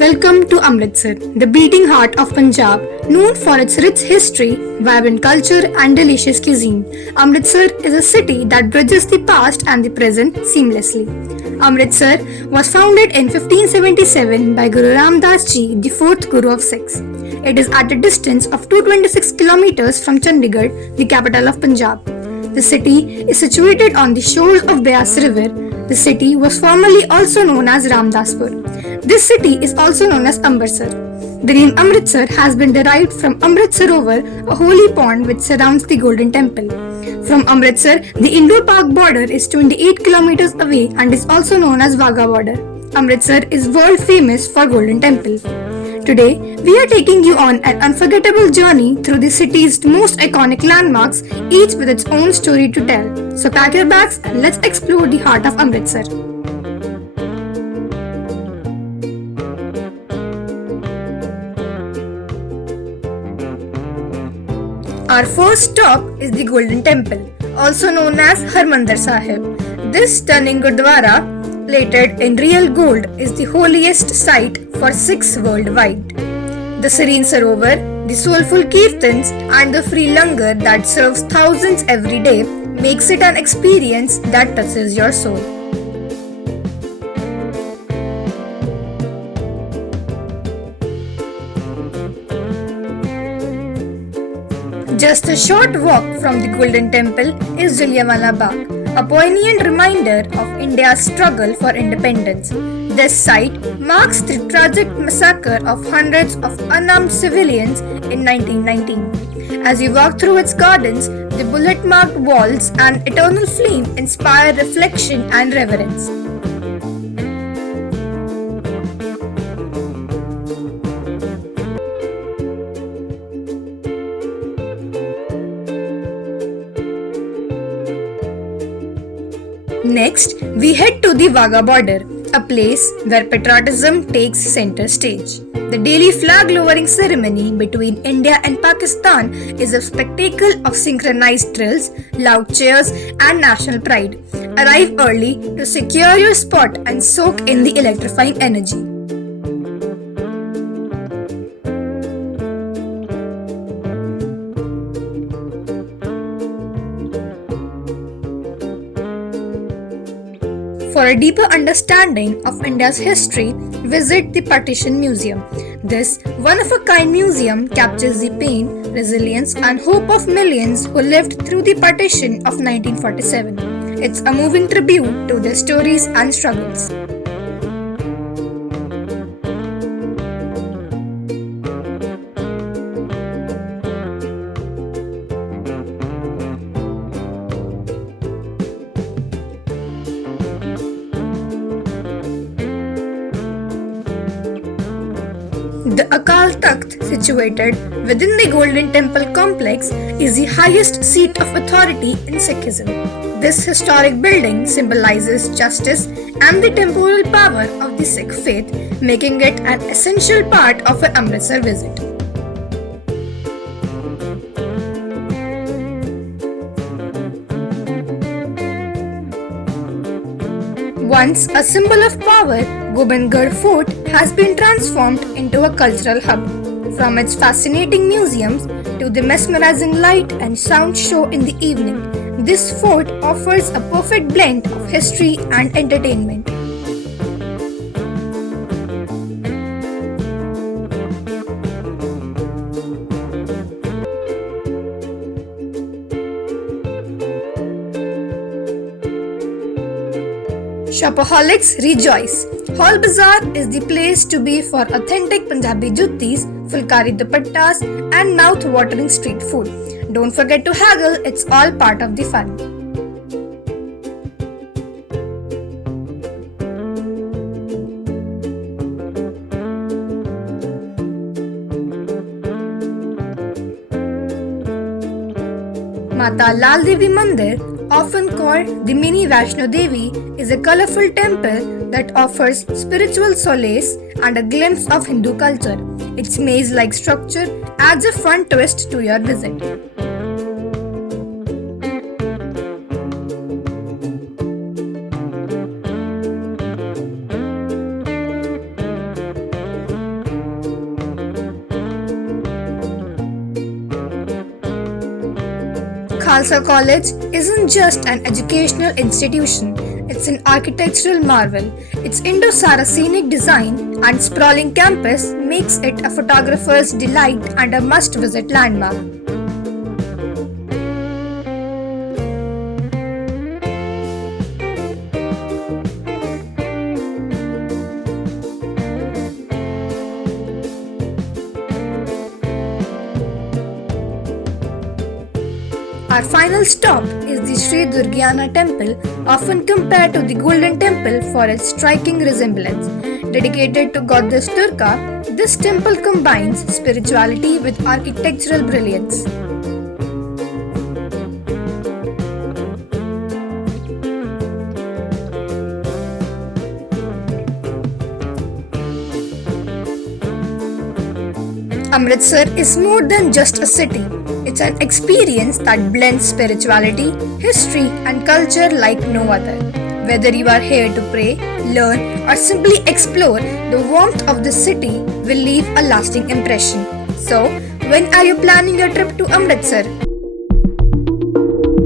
Welcome to Amritsar, the beating heart of Punjab, known for its rich history, vibrant culture, and delicious cuisine. Amritsar is a city that bridges the past and the present seamlessly. Amritsar was founded in 1577 by Guru Ram Das Ji, the fourth Guru of Sikhs. It is at a distance of 226 kilometers from Chandigarh, the capital of Punjab. The city is situated on the shores of Beas River. The city was formerly also known as Ramdaspur. This city is also known as Amritsar. The name Amritsar has been derived from Amrit Sarovar, a holy pond which surrounds the Golden Temple. From Amritsar, the Indo-Pak border is 28 kilometers away and is also known as Wagah border. Amritsar is world famous for Golden Temple. Today, we are taking you on an unforgettable journey through the city's most iconic landmarks, each with its own story to tell. So pack your bags and let's explore the heart of Amritsar. Our first stop is the Golden Temple, also known as Harmandir Sahib. This stunning Gurdwara, plated in real gold, is the holiest site for Sikhs worldwide. The serene Sarovar, the soulful kirtans, and the free langar that serves thousands every day makes it an experience that touches your soul. Just a short walk from the Golden Temple is Jallianwala Bagh, a poignant reminder of India's struggle for independence. This site marks the tragic massacre of hundreds of unarmed civilians in 1919. As you walk through its gardens, the bullet-marked walls and eternal flame inspire reflection and reverence. Next, we head to the Wagah border, a place where patriotism takes center stage. The daily flag-lowering ceremony between India and Pakistan is a spectacle of synchronized drills, loud cheers, and national pride. Arrive early to secure your spot and soak in the electrifying energy. For a deeper understanding of India's history, visit the Partition Museum. This one-of-a-kind museum captures the pain, resilience, and hope of millions who lived through the partition of 1947. It's a moving tribute to their stories and struggles. The Akal Takht, situated within the Golden Temple complex, is the highest seat of authority in Sikhism. This historic building symbolizes justice and the temporal power of the Sikh faith, making it an essential part of an Amritsar visit. Once a symbol of power, Gobindgarh Fort has been transformed into a cultural hub. From its fascinating museums to the mesmerizing light and sound show in the evening, this fort offers a perfect blend of history and entertainment. Shopaholics rejoice! Hall Bazaar is the place to be for authentic Punjabi juttis, fulkari dupattas, and mouth-watering street food. Don't forget to haggle, it's all part of the fun. Mata Lal Devi Mandir, often called the Mini Vaishno Devi, is a colorful temple that offers spiritual solace and a glimpse of Hindu culture. Its maze-like structure adds a fun twist to your visit. Khalsa College isn't just an educational institution, it's an architectural marvel. Its Indo-Saracenic design and sprawling campus makes it a photographer's delight and a must-visit landmark. Our final stop is the Sri Durgyana temple, often compared to the Golden Temple for its striking resemblance. Dedicated to goddess Durga, this temple combines spirituality with architectural brilliance. Amritsar is more than just a city. It's an experience that blends spirituality, history, and culture like no other. Whether you are here to pray, learn, or simply explore, the warmth of the city will leave a lasting impression. So, when are you planning your trip to Amritsar?